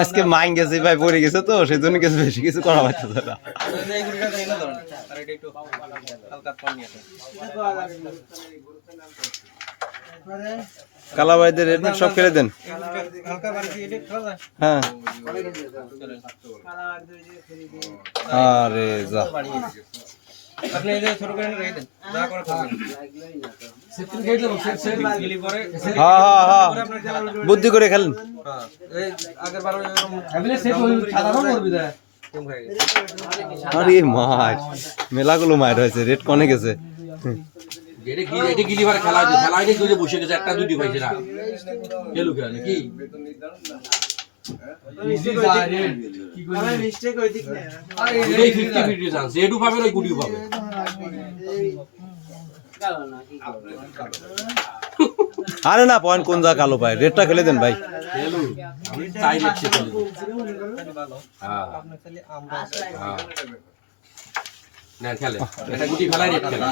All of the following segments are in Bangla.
আজকে মাইন গেছে ভাই, পড়ে গেছে তো সেজন্য কিছু বেশি কিছু করা পারছে না। কালাবাইদের রেড সব খেলে দেন। হ্যাঁ আরে যা আপনি এই যে ছোট করে রেখে দেন যা করে খাবেন সেটিং গেট দেব সেট গিলি পরে হ্যাঁ হ্যাঁ হ্যাঁ বুদ্ধি করে খেলেন। হ্যাঁ এই আগের বার এরকম আপনি সেট হই সাধারণ করবি দা কম খাই আরে মার মেলাগুলো মার হয়েছে, রেড কোনে গেছে। এটা গিলি পরে খেলা হয়নি তুই যে বসে গেছে একটা দুটি পাইছে না খেলু খেলা নাকি মিস্টেক হই দিক না আরে এই 50-50 চান্স এডু পাবে না গুডিও পাবে আরে না পয়েন্ট কোন যা কালো পায়, রেডটা খেলে দেন ভাই। খেলু আমি চাই রেখে খেলু হ্যাঁ আপনার খালি আমরা না খেলে এটা গুটি খেলায় রেড খেলে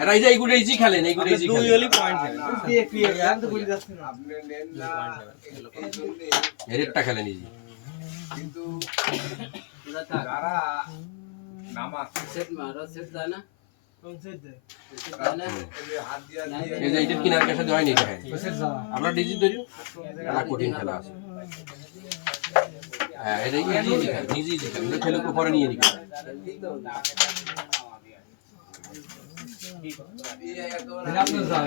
এরা এই যে এই গুটি ইজি খেলে এই গুটি ইজি খেলে দুই হলি পয়েন্ট খেলে এক তো বলি যাচ্ছে না আপনি নেন না এই জন্য রেডটা খেলে নিজে কিন্তু যারা নামাজ সেট মারো সেট যায় না কোন সেট দেয় হাত দিয়া এই যে এইটার কিনার কাছে দেওয়াই নেই দেখেন সেট যা আমরা ডিজি ধরি আর কঠিন খেলা আছে হ্যাঁ এটা ইজি খেলা ইজি খেলা খেলে পরে নিয়ে নিবে আপনি যা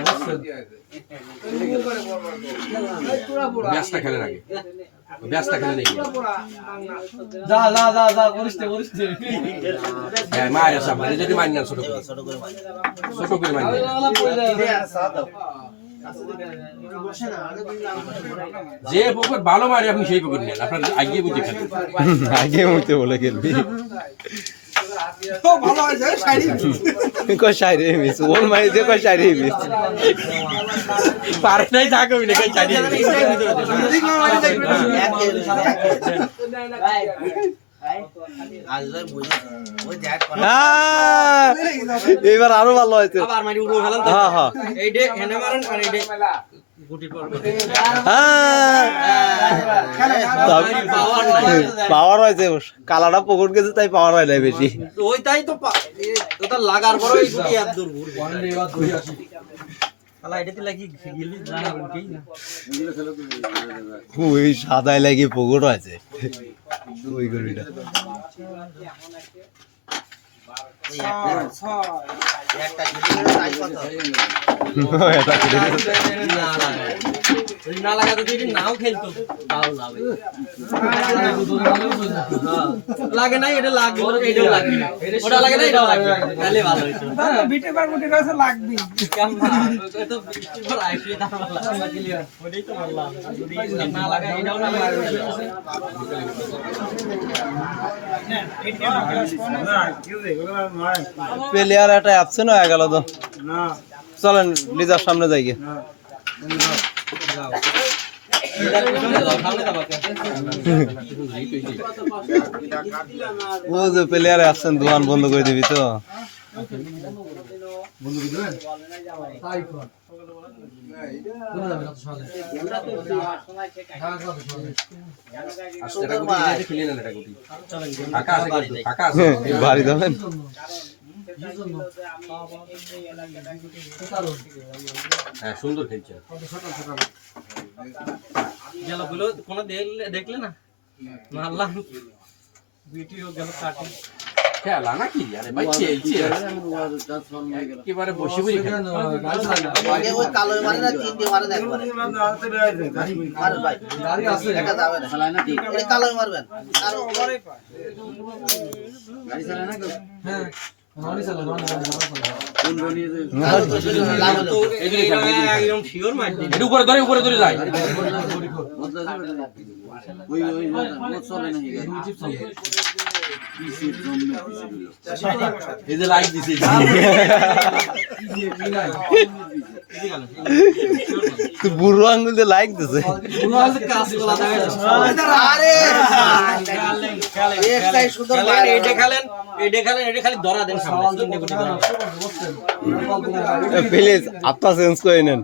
ব্যাসটা খেলে নাকি ব্যাসটা খেলে নেই যা যা যা যা বলিসতে হ্যাঁ মায়ের সামনে যদি মানি না ছোট করে মানি যে পকেট ভালো মারে আপনি সেই পকেট নেন আপনার আগে বুঝে খেলেন আগে মুইতে বলে খেলবি তো ভালো হয়েছে শাড়ি কই শাড়ি মিস ওর মাই যে কই শাড়ি মিস পারে নাই থাকবি না কই চাড়ি এবার আরো ভালো হয়েছে। আবার মারি উড়ো ফেলান হ্যাঁ হ্যাঁ এই ডে হেনে মারেন আর এই ডে গুটির পর পাওয়ার হয়েছে, কালাটা পকড় গেছে তাই পাওয়ার হয় নাই বেশি। ওই তাই তো ওটা লাগার পরে এই গুটি এত দূর ঘুরবে এবার ঘুরে আসি আলা এটাতে লাগি গিলি জানা কি না ওই সাদাই লাগি পকড় হয়েছে ওই গড়িটা একটা গিলি সাইজ কত এটা কি না লাগাতে যদি নাও খেলতো তাও লাভে লাগে না এটা লাগবে এটাও লাগবে ওটা লাগে না এটাও লাগবে তাহলে ভালো হইতো বিটে বার গুটি কাছে লাগবে কেন না তো বৃষ্টি পর আইসি তার ভালো ক্লিয়ার ওটাই তো বললাম যদি না লাগা এটাও না লাগে প্লেয়ার একটা অ্যাবসেন্ট হয়ে গেল তো না চলেন লিজার সামনে যাই গে। ও যে প্লেয়ার অ্যাবসেন্ট দোকান বন্ধ করে দিবি তো বাড়ি যাবেন হ্যাঁ সুন্দর খেলছে গেল বলো কোনো দেখলে না মারলাম ভিডিও গেল কাটি খেলা নাকি আরে ভাই খেলছে একেবারে বসে বসে আগে ওই কালো মারে না তিনটে মারে না একবারে মার ভাই গাড়ি আছে এটা যাবে না চালায় না এটা কালো মারবেন আর ওরে গাড়ি চালায় না হ্যাঁ গাড়ি চালায় কোন গনি লাগলো তো একদম শিওর মার দিই এটা উপরে ধরে যায় ওই মত চলে না এই চলে এই যে লাইক দিছে তুই বুড়ো আঙ্গুল দিয়ে লাইক দিছে আরে এক সাইড সুন্দর এটা খেলেন এটা খালি ধরা দেন সামনে প্লিজ আপনার চেঞ্জ করে নেন।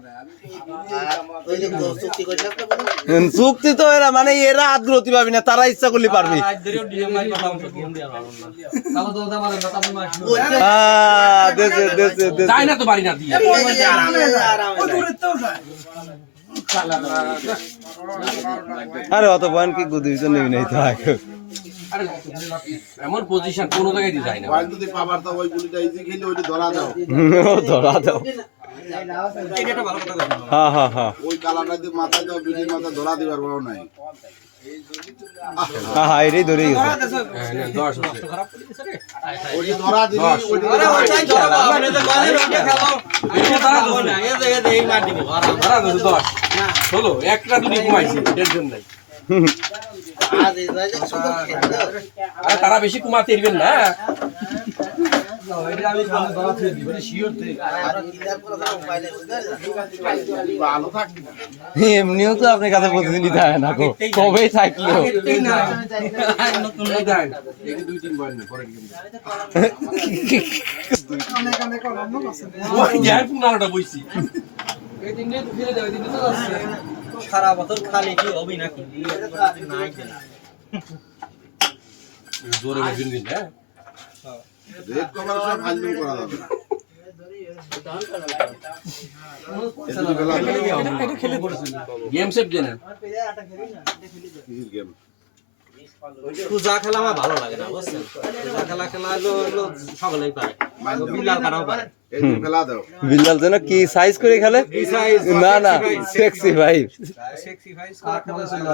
আর ওই যে চুক্তি কইছিলাম তো বলো। চুক্তি তো এরা মানে এরা আগ্রহী পাবি না, তারা ইচ্ছা করলে পারবি। আজ ধরেও ডিএম মাই কথা বলছো গেম দিয়ে পারবো না তাহলে তো ওটা মারেন না তাহলে মাস ওই যে দেশে দেশে দেশে যায় না তো বাড়ি না দিয়ে আরামে আরে অত বয়ান কি গুদি ভিতর নেবি নাই তো আগে। আরে এমন পজিশন কোনো জায়গায় দিয়ে যায় না যদি পাবার তো ওই গুলিটা ইজি খেলে ওইটা ধরা দাও। ও ধরা দাও। এটা একটা ভালো কথা বলছো হ্যাঁ হ্যাঁ হ্যাঁ ওই কালারটা দিয়ে মাথায় দাও, বিড়ির মাথা ধরা দিবার বড় নাই। হ্যাঁ হ্যাঁ এটাই ধরে গেছে। হ্যাঁ, 10 হচ্ছে। খারাপ করে দিছে রে ওইটা ধরা দিবি, ওইটা আরে ওটাই ধরো আপনি তো বলেন ওটা খেলো এটা তারা ধরো না এই মার দিবি ধরা দিছে 10 হলো একটা দুটি ঘুমাইছে টেনশন নাই। আজ এই যে সুন্দর খেতে আরে তারা বেশি ঘুমাতে দিবেন না এটা আমি সামনে ধরা দিয়ে দিব এটা শিওর দে আমরা ক্লিয়ার করে দাও মোবাইলে বুঝতে ভালো থাকবি না। এমনিও তো আপনার কাছে প্রতিদিনই থাকে না গো, কবেই থাকলেও। এটাই না নতুন এই দেখ এই 2-3 বার না পরে গেম ওই গ্যাপ 15টা বইছি এই দিনে তো ফিরে যাবে দিনে তো যাচ্ছে সারা বছর খালি কি হবে নাকি নাই দেন জোরে বেদিন দিন হ্যাঁ রেড কভার সব ফাইলিং করা যাবে। এদিকে বেলা এটা খেলে পড়েছিল গেম সেট দেন কিসের গেম? পূজা খেলা আমার ভালো লাগে না বুঝছেন পূজা খেলা হলো সকলেই পারে বিলাল কাটাও পারে এদিকে বেলা দাও। বিল্লাল যেন কি সাইজ করে খেলে? না না সেক্সি ভাই। সেক্সি ভাই স্কোয়াড খেলা চলে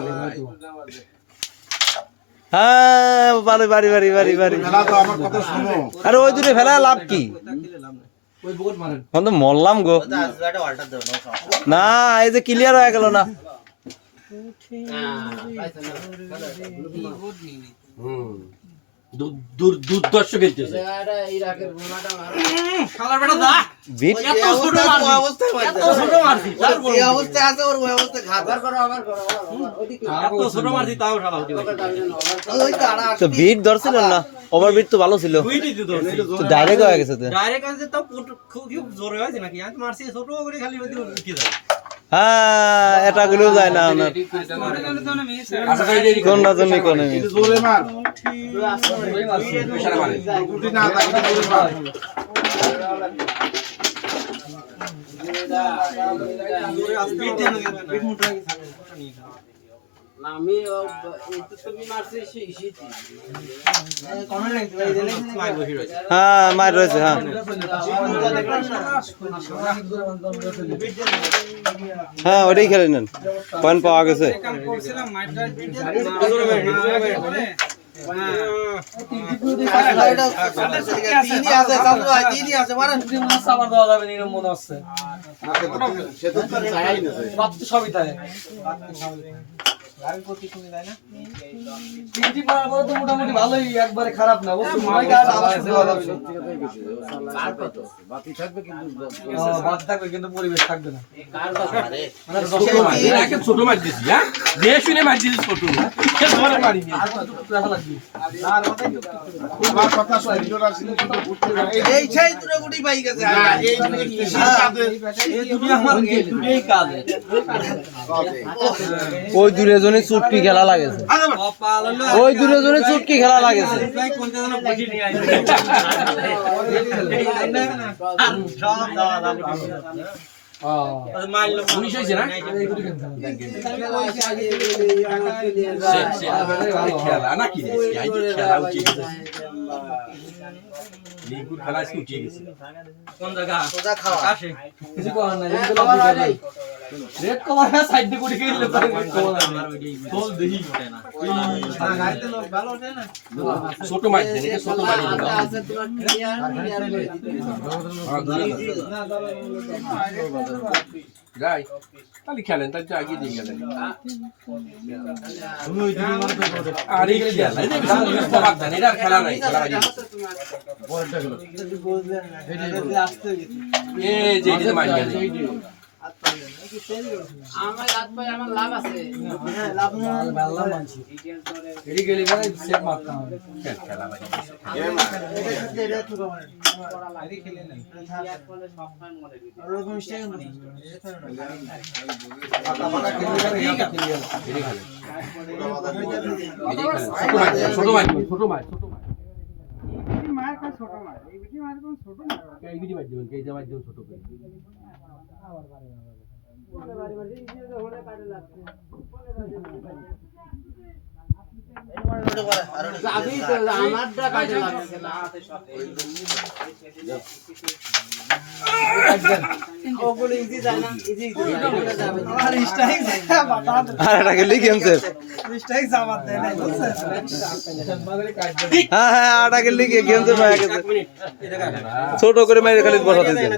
হ্যাঁ বাড়ি বাড়ি বাড়ি বাড়ি বাড়ি। বেলা দাও, আমার কথা শোনো। আরে ওই দূরে ফেলা লাভ কি? ওই বহুত মারেন এখন তো মরলাম গো। এটা অল্টার দেব না সমস্যা না এই যে ক্লিয়ার হয়ে গেল না। দুর্দর্শ খেলতেছে শালার বেটা দা বিট এত ছোট অবস্থায় মারছে এত ছোট মারছি তারপর এই অবস্থায় আছে ওর ওই অবস্থায় ঘাত এত ছোট মারছি তাও শালা উঠে গেছে ওই তো আড়া তো বিট ধরছিলেন না, ওভার বিট তো ভালো ছিল, উইটি দিতে তো ডাইরেক্ট হয়ে গেছে তো। ডাইরেক্ট আছে তো খুব জোরে হয়েছে নাকি আমি মারছি ছোট করে খালি ওই উঠে যায় হ্যাঁ এটা গুলো যায় না আপনার কোনটা জন্য কোনে এটা জোরে মার। ইশারা মারে গুটি না থাকে জোরে মার। স্পিড দেন স্পিড মোটর আমি একটু ছবি মারছি শিখি কমেন্ট নাই এই দিলে মাই বসে রয়েছে হ্যাঁ মার রয়েছে হ্যাঁ হ্যাঁ ওটাই খেলে নেন, পয়েন্ট পাওয়া গেছে। তিনই আছে চালু হয় তিনই আছে মানে সাবার দেওয়া যাবে না মনে হচ্ছে সে তো চাই না সে। বাপ তো সবই তাই তিনটি পাওয়ার পরে তো মোটামুটি ভালোই একবারে খারাপ না বুঝছো সবাইকে আর আবার দেওয়া যাবে বাতি থাকবে কিন্তু পরিবেশ থাকবে না একে ছোট মার দিছি হ্যাঁ যে শুনে মার দিছি ছোট না সে ধরে মারিনি আমার কথা শুনছো না, শুনে শুনে ঘুরতে যাও। এই সেই দুটো গুটি পাই গেছে এই যে কিসের কাজে? এই দুটি আমার এই দুটিই কাজে ওই দূরে জনে চুটকি খেলা লাগেছে, কপাল হলো ওই দূরে জনে চুটকি খেলা লাগেছে। ভাই কোনটা যেন বুঝি নিয়ে আইছে সব দাও দাও মারলো 19 হয়েছে না খেলা নাকি খেলা উঠিয়ে গেছে লিগুর খেলা উঠিয়ে গেছে কোন জায়গা সোজা খাওয়া আসে কিছু করার নাই রেড কভার না সাইড দিয়ে গুটি খেললে তো রেড কভার না তোল দেহি ওঠে না গাড়িতে লোক ভালো ওঠে না ছোট মার দেন এটা ছোট মারি দিল আছে তোমার যাই তাহলে খেলেন তাই তো আগে দিয়ে গেলেন আরে খেলা এই যে বিশাল কভার দেন এটা খেলা নাই খেলা বাজি এই যে এটা মারি গেছে এদিকে গেলে ভাই সেট মারতাম খেলা ভাই ছোট ভাই এই বিটি মার দিবেন এই জামাই দিবেন ছোট করে আর এটাকে লিখেছে হ্যাঁ হ্যাঁ আটাকে লিখে গেমতে পাওয়া গেছে ছোট করে মেরে খালি বসাতে দেন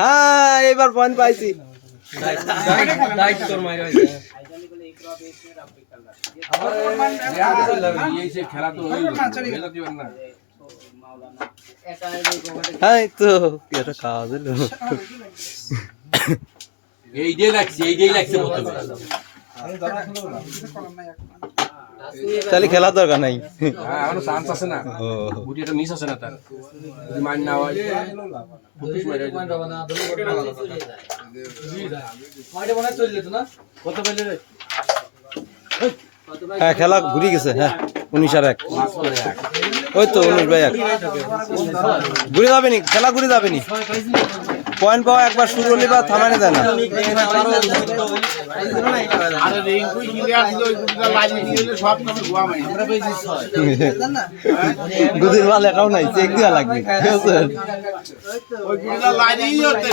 হ্যাঁ এবার পয়েন্ট পাইছি খেলা তো দিবেন না হ্যাঁ তো এটা খাওয়া দিল এই দিয়ে লাগছে প্রথমে তাহলে খেলার দরকার নাই হ্যাঁ এখনো চান্স আছে না ও গুটি একটা মিস আছে না তার যদি মার না হয় ফুটিস মারে কত পেলে রে হ্যাঁ খেলা ঘুরে গেছে হ্যাঁ 19-1 ওই তো 19-1 ঘুরে যাবে নি খেলা ঘুরে যাবে নি পয়েন্ট পাওয়া একবার শুরু হলে বা থামানো যায় না আরে রিঙ্কুই ক্লিয়ার ছিল ওই গুটিটা লাগিয়ে দিলে সব কিছু গোয়া মারি আমরা পেয়েছি 6 গুদির মাল এটাও নাই চেক দেওয়া লাগবে ঠিক আছে ওই গুটিটা লাগিয়েই হতে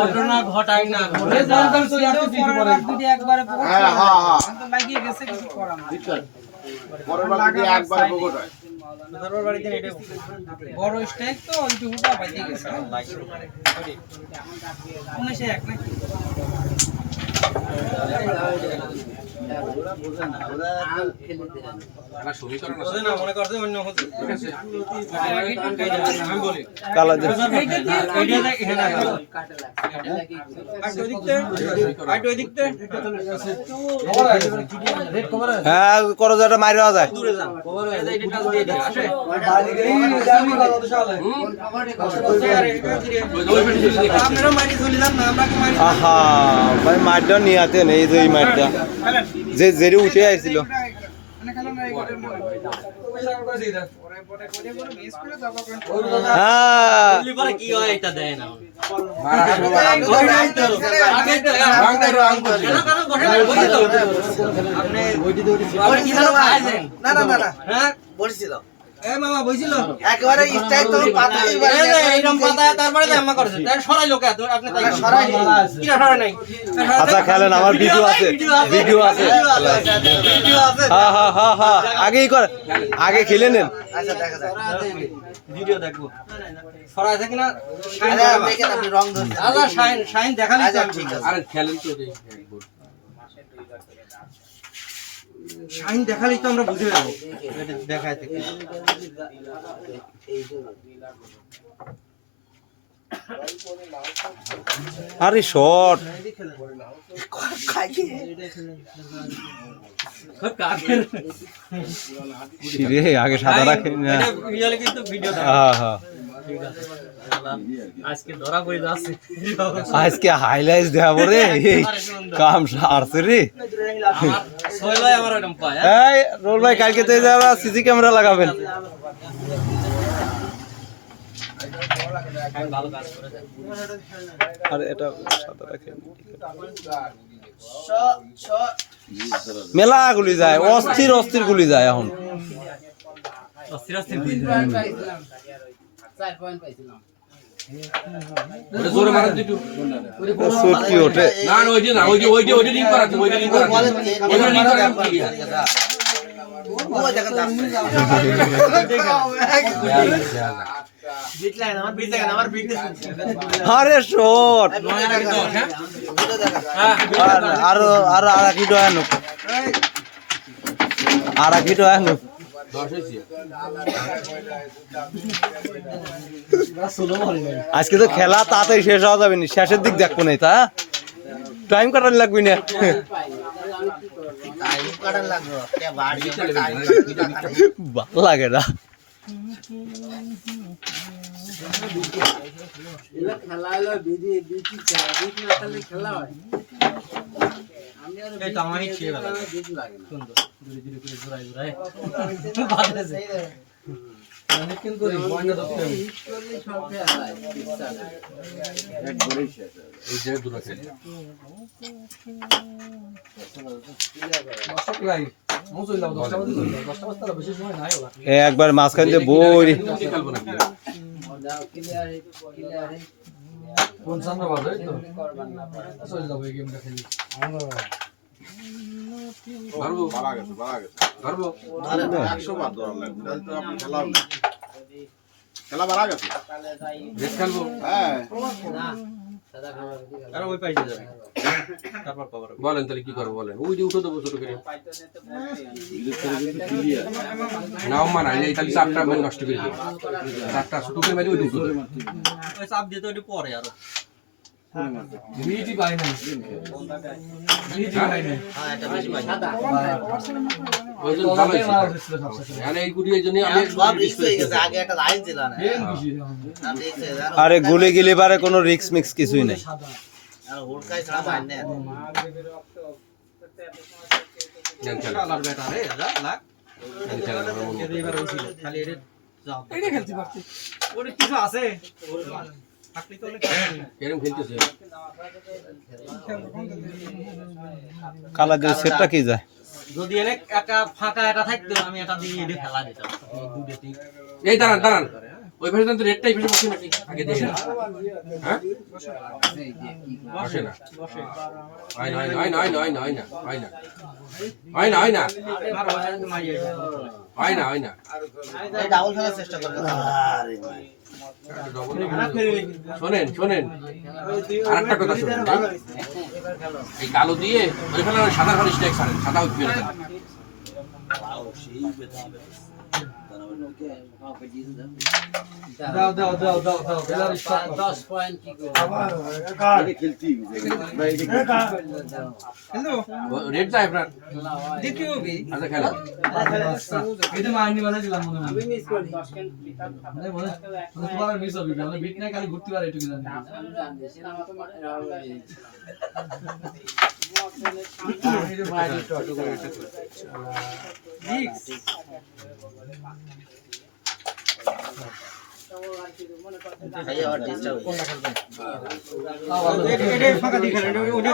ঘটনা ঘটাই না হ্যাঁ হ্যাঁ পরের বার যদি একবার বগট হয় বড় স্ট্রাইক তো ওইটুকুটা পাইতে গেছে 19-1 নাকি খেলা সমীকরণ আছে না মনে করতে অন্য হচ্ছে ঠিক আছে আমি বলি কালা যে এইটা দেখ এখানে আইটো দিকতে রেড কভার হ্যাঁ করো যেটা মারি দেওয়া যায় দূরে যান কভার হয়ে যায় এটা দিয়ে দে আসে আপনারা মারি চলে যান না আমরা কি মারি আহা ভাই মাঠটা নিয়ে আতেন এই যে এই মাঠটা যে জেরে উঠে আইছিল হ্যাঁ লিভারে কি হয় এটা দেয় না বলছিল একেবারে স্ট্রাইক তো পাতা এইরকম পাতা তারপরে জামা করেছে তাই সরাই লোকে আপনি তাই সরাই কি সরাই নাই আচ্ছা খেলেন আমার ভিডিও আছে ভিডিও আছে হ্যাঁ হ্যাঁ হ্যাঁ হ্যাঁ আগেই কর আগে খেলে নেন আচ্ছা দেখা যায় ভিডিও দেখবো সরাই থাকে না আরে দেখেন আপনি রং ধরছেন আচ্ছা শাইন দেখালি তো ঠিক আছে আরে খেলেন তো শাইন দেখালি তো আমরা বুঝে যাবো এটা দেখায় থেকে আরে শট রে আগে সাদা রাখেন না এটা রিয়েল কিন্তু ভিডিও হ্যাঁ হ্যাঁ আজকে ধরা পড়ে যাচ্ছে আজকে হাইলাইট দেখাবো রে এই কাম সারছে রে আমার সয়লাই আমার এরকম পায় এই রোল ভাই কালকে তো যারা সিসি ক্যামেরা লাগাবেন ভালো কাজ করেছে আরে এটা সাদা রাখেন মেলা গুলি যায় অস্থির অস্থির গুলি যায় এখন অস্থির অস্থির জোরে মারা দিটু সুট কি ওঠে না না ওই যে রিং করা ওই যে রিং করা ওই যে রিং করা ক্লিয়ার ও দেখা যাচ্ছে জিতলেন আমার বিট দেখেন আমার বিট আরে শট ভিডিও দেখা আরো আরো আর কি ডয়ানো আর এক হিট হয় 10 হইছে আজকে তো খেলা তাড়াতাড়ি শেষ হওয়া যাবে না, শেষের দিক দেখবো না তা টাইম কাটার লাগবে না। টাইম কাটার লাগবে কে বাড়ি টাইম ভালো লাগে না। এই তো আমার হিট ছিল সুন্দর ধীরে ধীরে করে জোড়ায় জোড়ায় বাঁধেছে অনেকক্ষণ করে বন্ধ করতে হবে এই যে দুটো খেলে এ একবার মাঝখান দিয়ে বই খেলবো না পারবো বাড়া গেছে পারবো 100 বার ধরা লাগবে তাহলে তো আপনি খেলা বাড়া গেছে রেড খেলবো হ্যাঁ আর ওই পাইতে যাবে তারপর কভার বলেন তাহলে কি করবো বলেন ওই যে উঠে দেবো ছোট করে নাও মানা এই তাহলে চারটা মানে নষ্ট করে দেবো চারটা ছোট করে মারি ওই উঠে দেবো ওই চাপ দিয়ে তো একটু পরে আরো হ্যাঁ এটা বেশি পাই ওই জন্য ভালো হয়েছে মানে এই গুটি এই জন্য আমি সব রিস্ক হয়ে গেছে আগে একটা লাইন ছিল না না দেখছে আরে গুলি গিলি বারে কোনো রিক্স মিক্স কিছুই নাই। আর হুড়কাই ছাড়া বাইন না কালার ব্যাটা রে দাদা লাগ এবার হইছিল খালি এটা চাপ এটা খেলতে পারছি ওরে কিছু আছে থাকলে তো অনেক এরকম খেলতেছে কালা দিয়ে সেটটা কি যায় যদি এনে একা ফাঁকা এটা থাকতো আমি এটা দিয়ে এটা খেলা দিতাম এই দুটোতেই এই দাঁড়ান ওই পাশে তো রেডটাই বেশি বসে নাকি আগে দেখে না হ্যাঁ বসে না হয় না এই ডাবল খেলার চেষ্টা করবে শোনেন আরেকটা কথা শোনেন এই কালো দিয়ে ওই ফেলে সাদা খালি স্টেক ছাড়েন সাদা উঠবে না রেড যায় আপনার আচ্ছা খেলা খাইয়ে আর ডিস্টার্ব এটা ফাঁকা দিয়ে খেলেন ওটা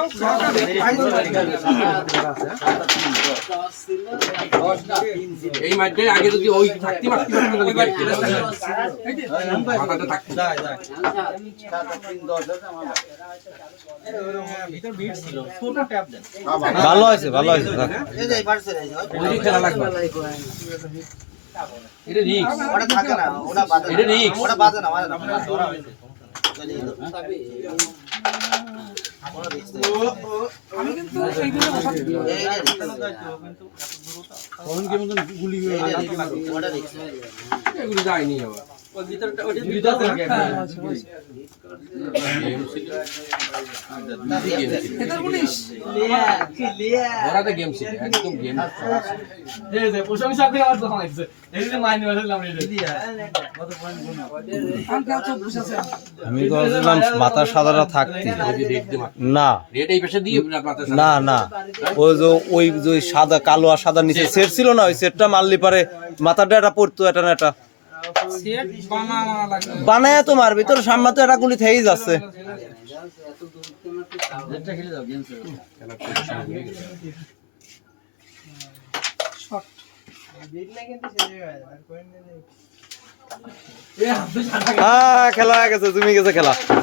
এই ম্যাচে আগে যদি ওই থাকতে মাথাটা থাকতো ভিতর বিট ছিল ছোট ট্যাপ দেন ভালো হয়েছে থাক। এই যে এবার চলে যায় ওই খেলা লাগবে এটা রিস্ক ওটা থাকে না ওটা বাজে এটা রিস্ক ওটা বাজে না মানে ধরা হয়েছে চলে গেল ওটা রিস্ক আমি কিন্তু এইগুলো এই ওটা রিস্ক এগুলো যায়নি আবার ওই ভিতরটা ওটা দুইটা থাকে ওরাতে গেম ছিল একদম গেম আমি তো ভাবছিলাম মাথা সাদাটা থাকতি না রেড এই পাশে দিয়ে মাথা না ওই যে সাদা কালো আর সাদা নিচে সেট ছিল না ওই সেটটা মারলি পারে মাথাটা এটা পড়তো এটা না এটা বানায় তো মারবি তোর সামনে তো এটা গুলি থেকেই যাচ্ছে খেলা হয়ে গেছে তুমি গেছে খেলা